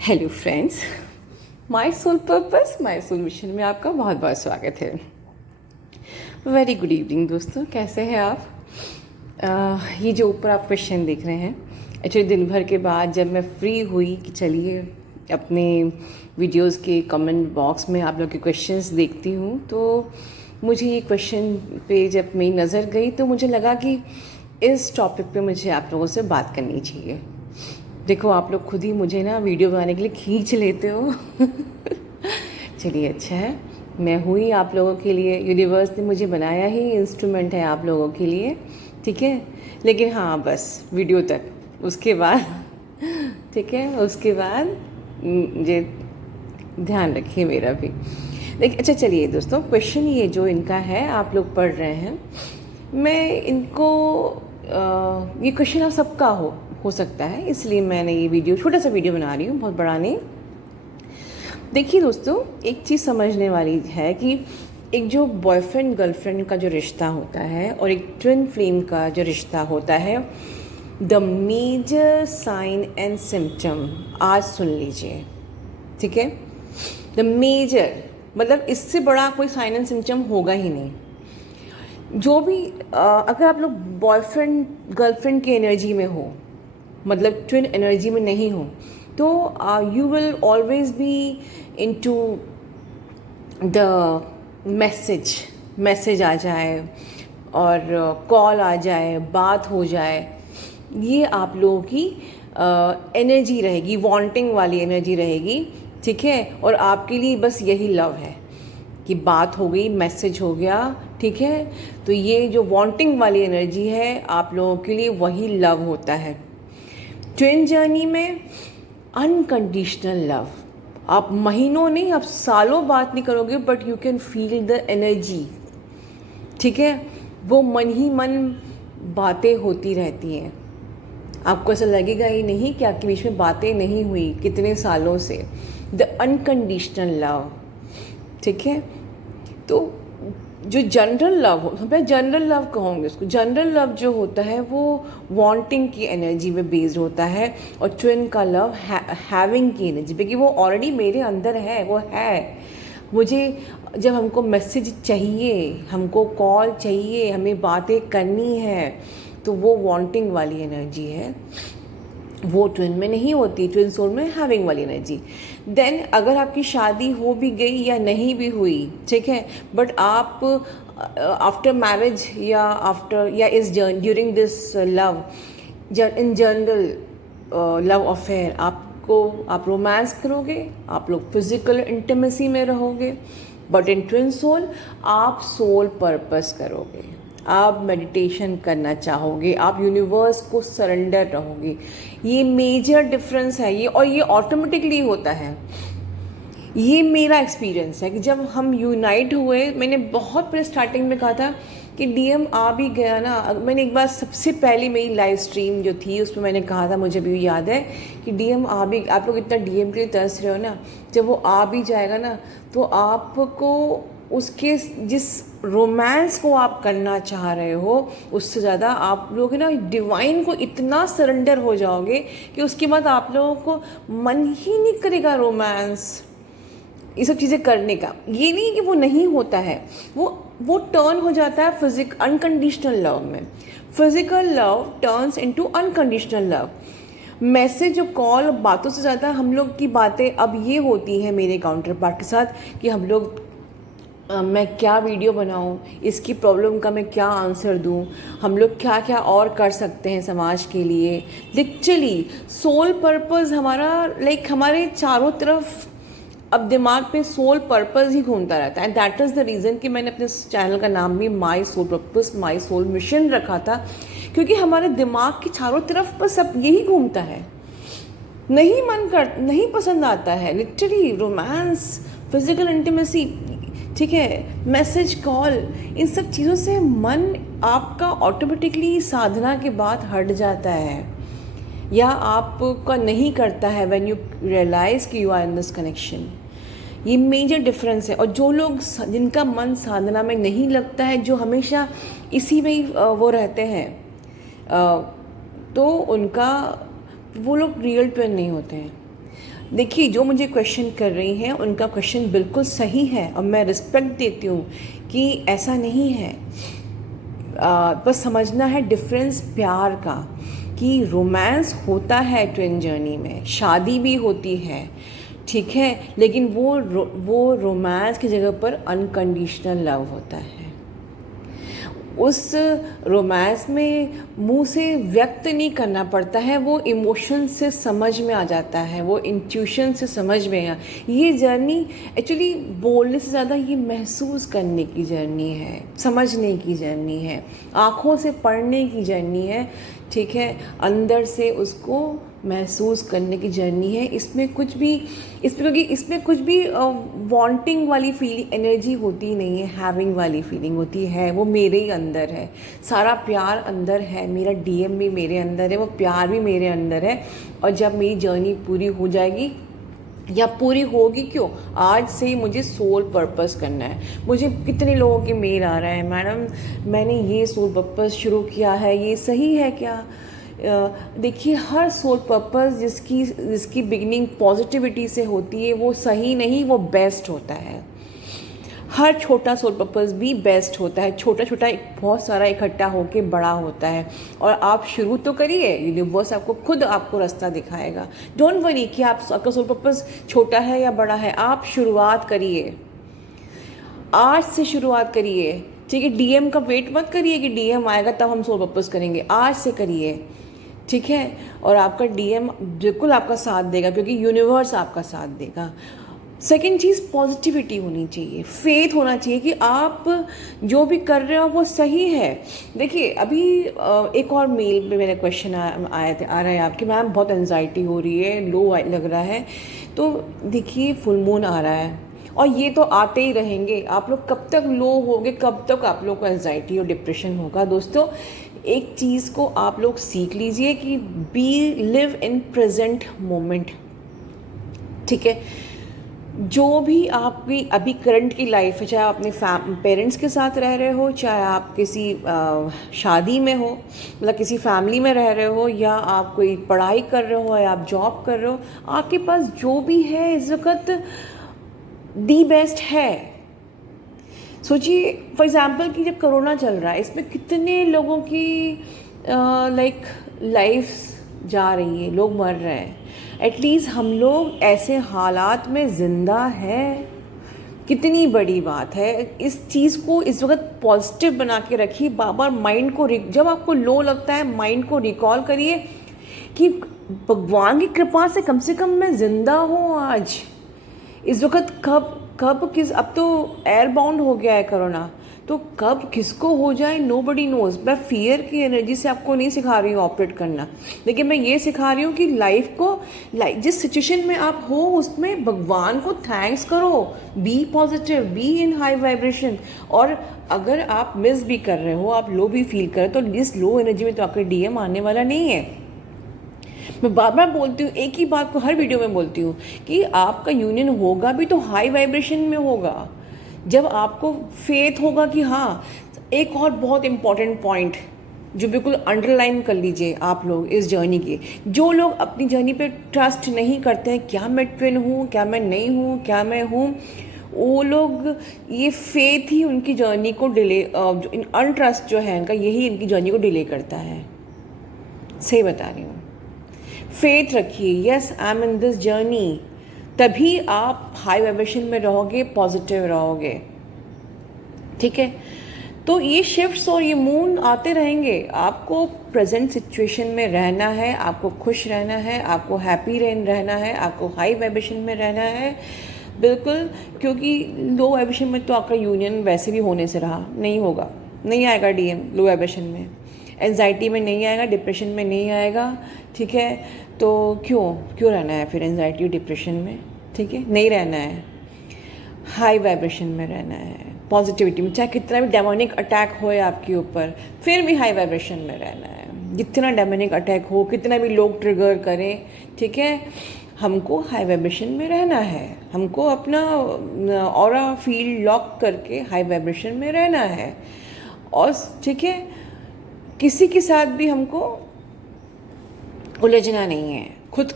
Hello friends, my soul purpose my soul mission में आपका बहुत बहुत स्वागत है। वेरी गुड इवनिंग दोस्तों, कैसे हैं आप? ये जो ऊपर आप क्वेश्चन देख रहे हैं, एक्चुअली दिन भर के बाद जब मैं फ्री हुई कि चलिए अपने वीडियोस के कमेंट बॉक्स में आप लोग के क्वेश्चंस देखती हूँ, तो मुझे ये क्वेश्चन पे जब मेरी नज़र गई तो मुझे लगा कि इस टॉपिक पे मुझे आप लोगों से बात करनी चाहिए। देखो, आप लोग खुद ही मुझे ना वीडियो बनाने के लिए खींच लेते हो। चलिए, अच्छा है, मैं हुई आप लोगों के लिए, यूनिवर्स ने मुझे बनाया ही इंस्ट्रूमेंट है आप लोगों के लिए, ठीक है। लेकिन हाँ, बस वीडियो तक, उसके बाद ठीक है, उसके बाद ये ध्यान रखिए मेरा भी। देखिए, अच्छा चलिए दोस्तों, क्वेश्चन ये जो इनका है आप लोग पढ़ रहे हैं, मैं इनको ये क्वेश्चन आप सबका हो सकता है, इसलिए मैंने ये वीडियो, छोटा सा वीडियो बना रही हूँ, बहुत बड़ा नहीं। देखिए दोस्तों, एक चीज़ समझने वाली है कि एक जो बॉयफ्रेंड गर्लफ्रेंड का जो रिश्ता होता है और एक ट्विन फ्लेम का जो रिश्ता होता है, the major sign and symptom, आज सुन लीजिए, ठीक है। द मेजर मतलब इससे बड़ा कोई साइन एंड सिम्टम होगा ही नहीं। जो भी अगर आप लोग बॉयफ्रेंड गर्लफ्रेंड की एनर्जी में हो, मतलब ट्विन एनर्जी में नहीं हो, तो you will always be into the message आ जाए और कॉल आ जाए, बात हो जाए, ये आप लोगों की एनर्जी रहेगी, वांटिंग वाली एनर्जी रहेगी, ठीक है। और आपके लिए बस यही लव है कि बात हो गई, मैसेज हो गया, ठीक है। तो ये जो वांटिंग वाली एनर्जी है आप लोगों के लिए, वही लव होता है। ट्विन जर्नी में अनकंडीशनल लव, आप महीनों नहीं, आप सालों बात नहीं करोगे, but you can feel the energy, ठीक है। वो मन ही मन बातें होती रहती हैं, आपको ऐसा लगेगा ही नहीं कि आपके बीच में बातें नहीं हुई कितने सालों से। द अनकंडीशनल लव, ठीक है। तो जो जनरल लव हो, मैं जनरल लव कहूँगी उसको, जनरल लव जो होता है वो वांटिंग की एनर्जी पे बेस्ड होता है, और ट्विन का लव हैविंग की एनर्जी पे, कि वो ऑलरेडी मेरे अंदर है, वो है। मुझे जब हमको मैसेज चाहिए, हमको कॉल चाहिए, हमें बातें करनी है, तो वो वांटिंग वाली एनर्जी है, वो ट्विन में नहीं होती। ट्विन सोल में हैविंग वाली एनर्जी। देन अगर आपकी शादी हो भी गई या नहीं भी हुई, ठीक है, बट आप आफ्टर मैरिज या आफ्टर या इस during this love, in general love affair, आप रोमांस करोगे, आप लोग फिजिकल इंटीमेसी में रहोगे, बट इन ट्विन सोल आप सोल पर्पस करोगे, आप मेडिटेशन करना चाहोगे, आप यूनिवर्स को सरेंडर रहोगे। ये मेजर डिफरेंस है ये, और ये ऑटोमेटिकली होता है। ये मेरा एक्सपीरियंस है कि जब हम यूनाइट हुए, मैंने बहुत पहले स्टार्टिंग में कहा था कि डीएम आ भी गया ना। मैंने एक बार, सबसे पहली मेरी लाइव स्ट्रीम जो थी उसमें मैंने कहा था, मुझे भी याद है, कि डीएम आ भी, आप लोग इतना डीएम के लिए तरस रहे हो ना, जब वो आ भी जाएगा ना, तो आपको उसके जिस रोमांस को आप करना चाह रहे हो, उससे ज़्यादा आप लोग ना डिवाइन को इतना सरेंडर हो जाओगे कि उसके बाद आप लोगों को मन ही नहीं करेगा रोमांस, ये सब चीज़ें करने का। ये नहीं कि वो नहीं होता है, वो टर्न हो जाता है अनकंडीशनल लव में। Physical love turns into unconditional love. Message और कॉल, बातों से ज़्यादा हम लोग की बातें अब ये होती हैं मेरे काउंटर पार्ट के साथ कि हम लोग मैं क्या वीडियो बनाऊं, इसकी प्रॉब्लम का मैं क्या आंसर दूं, हम लोग क्या क्या और कर सकते हैं समाज के लिए। लिटरली सोल पर्पस हमारा, लाइक हमारे चारों तरफ अब दिमाग पे सोल पर्पस ही घूमता रहता है। And that is the reason कि मैंने अपने चैनल का नाम भी my soul purpose my soul mission रखा था, क्योंकि हमारे दिमाग की चारों तरफ बस सब यही घूमता है। नहीं पसंद आता है लिटरली रोमांस, फिजिकल इंटीमेसी, ठीक है, मैसेज कॉल, इन सब चीज़ों से मन आपका ऑटोमेटिकली साधना के बाद हट जाता है, या आपका नहीं करता है व्हेन यू रियलाइज़ कि you are in this connection. ये मेजर डिफरेंस है। और जो लोग, जिनका मन साधना में नहीं लगता है, जो हमेशा इसी में ही वो रहते हैं, तो उनका, वो लोग रियल ट्विन नहीं होते हैं। देखिए, जो मुझे क्वेश्चन कर रही हैं उनका क्वेश्चन बिल्कुल सही है और मैं रिस्पेक्ट देती हूँ कि ऐसा नहीं है। बस समझना है डिफरेंस प्यार का, कि रोमांस होता है ट्विन जर्नी में, शादी भी होती है, ठीक है, लेकिन वो रोमांस की जगह पर अनकंडीशनल लव होता है। उस रोमांस में मुंह से व्यक्त नहीं करना पड़ता है, वो इमोशन से समझ में आ जाता है, वो इंट्यूशन से समझ में आ। ये जर्नी एक्चुअली बोलने से ज़्यादा ये महसूस करने की जर्नी है, समझने की जर्नी है, आँखों से पढ़ने की जर्नी है, ठीक है, अंदर से उसको महसूस करने की जर्नी है। इसमें कुछ भी क्योंकि इसमें कुछ भी वांटिंग वाली फीलिंग एनर्जी होती नहीं है, हैविंग वाली फीलिंग होती है। वो मेरे ही अंदर है, सारा प्यार अंदर है, मेरा डीएम भी मेरे अंदर है, वो प्यार भी मेरे अंदर है। और जब मेरी जर्नी पूरी हो जाएगी, या पूरी होगी क्यों, आज से ही मुझे सोल पर्पस करना है। मुझे कितने लोगों के मेल आ रहे हैं, मैडम मैंने ये सोल पर्पस शुरू किया है, ये सही है क्या? देखिए, हर सोल पर्पस जिसकी बिगिनिंग पॉजिटिविटी से होती है वो सही नहीं, वो बेस्ट होता है। हर छोटा सोल पर्पस भी बेस्ट होता है, छोटा छोटा बहुत सारा इकट्ठा होके बड़ा होता है। और आप शुरू तो करिए, यूनिवर्स आपको रास्ता दिखाएगा। डोंट वरी कि आपका सोल पर्पस छोटा है या बड़ा है, आप शुरुआत करिए, आज से शुरुआत करिए, ठीक है। डीएम का वेट मत करिए कि डीएम आएगा तब हम सोल पर्पस करेंगे, आज से करिए, ठीक है। और आपका डीएम बिल्कुल आपका साथ देगा, क्योंकि यूनिवर्स आपका साथ देगा। सेकेंड चीज़, पॉजिटिविटी होनी चाहिए, फेथ होना चाहिए कि आप जो भी कर रहे हो वो सही है। देखिए, अभी एक और मेल में मेरा क्वेश्चन आ रहा है आपके, मैम बहुत एंजाइटी हो रही है, लो लग रहा है। तो देखिए, फुल मून आ रहा है और ये तो आते ही रहेंगे। आप लोग कब तक लो होगे, कब तक आप लोग को एंजाइटी और डिप्रेशन होगा? दोस्तों, एक चीज़ को आप लोग सीख लीजिए कि लिव इन प्रेजेंट मोमेंट, ठीक है। जो भी आपकी अभी करंट की लाइफ है, चाहे आप अपने पेरेंट्स के साथ रह रहे हो, चाहे आप किसी शादी में हो, मतलब किसी फैमिली में रह रहे हो, या आप कोई पढ़ाई कर रहे हो, या आप जॉब कर रहे हो, आपके पास जो भी है इस वक्त दी बेस्ट है। सोचिए, फॉर एग्ज़ाम्पल कि जब कोरोना चल रहा है, इसमें कितने लोगों की लाइफ जा रही है, लोग मर रहे हैं। एटलीस्ट हम लोग ऐसे हालात में ज़िंदा हैं, कितनी बड़ी बात है। इस चीज़ को इस वक्त पॉजिटिव बना के रखिए। बार बार माइंड को जब आपको लो लगता है, माइंड को रिकॉल करिए कि भगवान की कृपा से कम मैं ज़िंदा हूँ आज। इस वक्त अब तो एयर बाउंड हो गया है कोरोना, तो कब किसको हो जाए नोबडी नोज़। मैं फियर की एनर्जी से आपको नहीं सिखा रही हूँ ऑपरेट करना, लेकिन मैं ये सिखा रही हूँ कि जिस सिचुएशन में आप हो उसमें भगवान को थैंक्स करो, be positive, be in high vibration. और अगर आप मिस भी कर रहे हो, आप लो भी फील कर रहे हो, तो इस लो एनर्जी में तो आपका डीएम आने वाला नहीं है। मैं बार बार बोलती हूँ, एक ही बात को हर वीडियो में बोलती हूँ कि आपका यूनियन होगा भी तो हाई वाइब्रेशन में होगा, जब आपको फेथ होगा कि हाँ। एक और बहुत इम्पॉर्टेंट पॉइंट जो बिल्कुल अंडरलाइन कर लीजिए आप लोग इस जर्नी के, जो लोग अपनी जर्नी पे ट्रस्ट नहीं करते हैं, क्या मैं ट्विन हूँ, क्या मैं नहीं हूँ, क्या मैं हूँ, वो लोग, ये फेथ ही उनकी जर्नी को डिले, अनट्रस्ट जो है इनका, यही इनकी जर्नी को डिले करता है। सही बता रही हूँ। फेथ रखिए, yes I am in this journey, तभी आप हाई वाइब्रेशन में रहोगे, पॉजिटिव रहोगे, ठीक है। तो ये शिफ्ट्स और ये मून आते रहेंगे। आपको प्रेजेंट सिचुएशन में रहना है, आपको खुश रहना है, आपको हैप्पी रहना है, आपको हाई वाइब्रेशन में रहना है, बिल्कुल। क्योंकि लो वाइब्रेशन में तो आपका यूनियन वैसे भी होने से रहा नहीं होगा, नहीं आएगा डीएम लो वाइब्रेशन में, एंजाइटी में नहीं आएगा, डिप्रेशन में नहीं आएगा, ठीक है। तो क्यों रहना है फिर एंजाइटी और डिप्रेशन में, ठीक है, नहीं रहना है। हाई वाइब्रेशन में रहना है, पॉजिटिविटी में, चाहे कितना भी डेमोनिक अटैक होए आपके ऊपर, फिर भी हाई वाइब्रेशन में रहना है। जितना डेमोनिक अटैक हो, कितना भी लोग ट्रिगर करें, ठीक है, हमको हाई वाइब्रेशन में रहना है, हमको अपना ऑरा फील्ड लॉक करके हाई वाइब्रेशन में रहना है। और ठीक है, किसी के साथ भी हमको उलझना नहीं है, खुद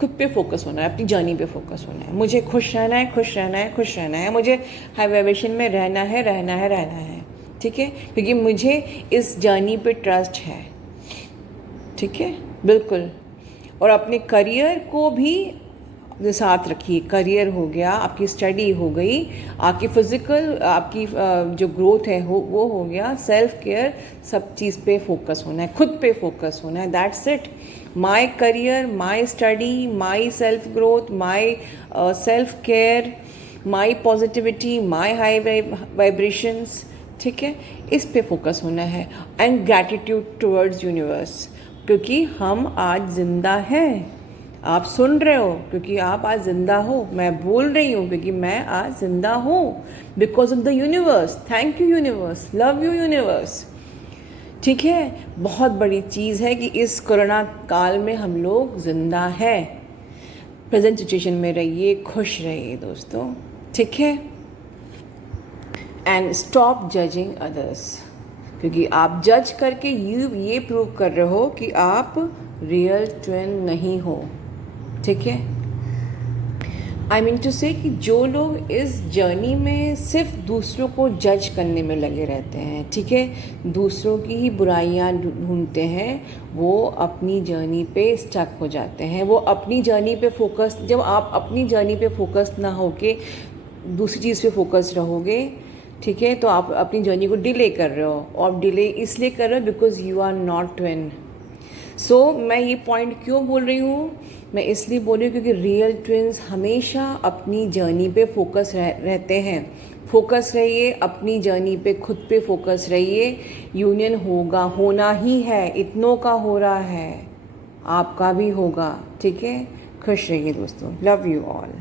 खुद पे फोकस होना है, अपनी जर्नी पे फोकस होना है। मुझे खुश रहना है, खुश रहना है, खुश रहना है, मुझे हाई वाइब्रेशन में रहना है, रहना है, रहना है, ठीक है, क्योंकि मुझे इस जर्नी पे ट्रस्ट है, ठीक है, बिल्कुल। और अपने करियर को भी साथ रखिए। करियर हो गया, आपकी स्टडी हो गई, आपकी फिज़िकल आपकी जो ग्रोथ है वो हो गया, सेल्फ केयर, सब चीज़ पे फोकस होना है, खुद पे फोकस होना है। That's it. My career, my study, my self growth, my self care, my positivity, my high vibrations, ठीक है, इस पे फोकस होना है। एंड ग्रैटिट्यूड टुवर्ड्स यूनिवर्स, क्योंकि हम आज ज़िंदा हैं। आप सुन रहे हो क्योंकि आप आज ज़िंदा हो, मैं बोल रही हूँ क्योंकि मैं आज ज़िंदा हूँ, because of the universe. Thank you universe, love you universe, ठीक है। बहुत बड़ी चीज़ है कि इस कोरोना काल में हम लोग ज़िंदा हैं। प्रेजेंट सिचुएशन में रहिए, खुश रहिए दोस्तों, ठीक है। एंड स्टॉप जजिंग अदर्स, क्योंकि आप जज करके ये प्रूव कर रहे हो कि आप रियल ट्विन नहीं हो, ठीक है। आई मीन टू से कि जो लोग इस जर्नी में सिर्फ दूसरों को जज करने में लगे रहते हैं, ठीक है, दूसरों की ही बुराइयां ढूंढते हैं, वो अपनी जर्नी पे स्टक हो जाते हैं। वो अपनी जर्नी पे फोकस, जब आप अपनी जर्नी पे फोकस ना होके दूसरी चीज़ पे फोकस रहोगे, ठीक है, तो आप अपनी जर्नी को डिले कर रहे हो। और डिले इसलिए कर रहे हो because you are not twin. So मैं ये पॉइंट क्यों बोल रही हूँ, मैं इसलिए बोल रही हूँ क्योंकि रियल ट्विन्स हमेशा अपनी जर्नी पे फोकस रहते हैं। फोकस रहिए अपनी जर्नी पे, खुद पे फोकस रहिए। यूनियन होगा, होना ही है, इतनों का हो रहा है, आपका भी होगा, ठीक है। खुश रहिए दोस्तों, लव यू ऑल।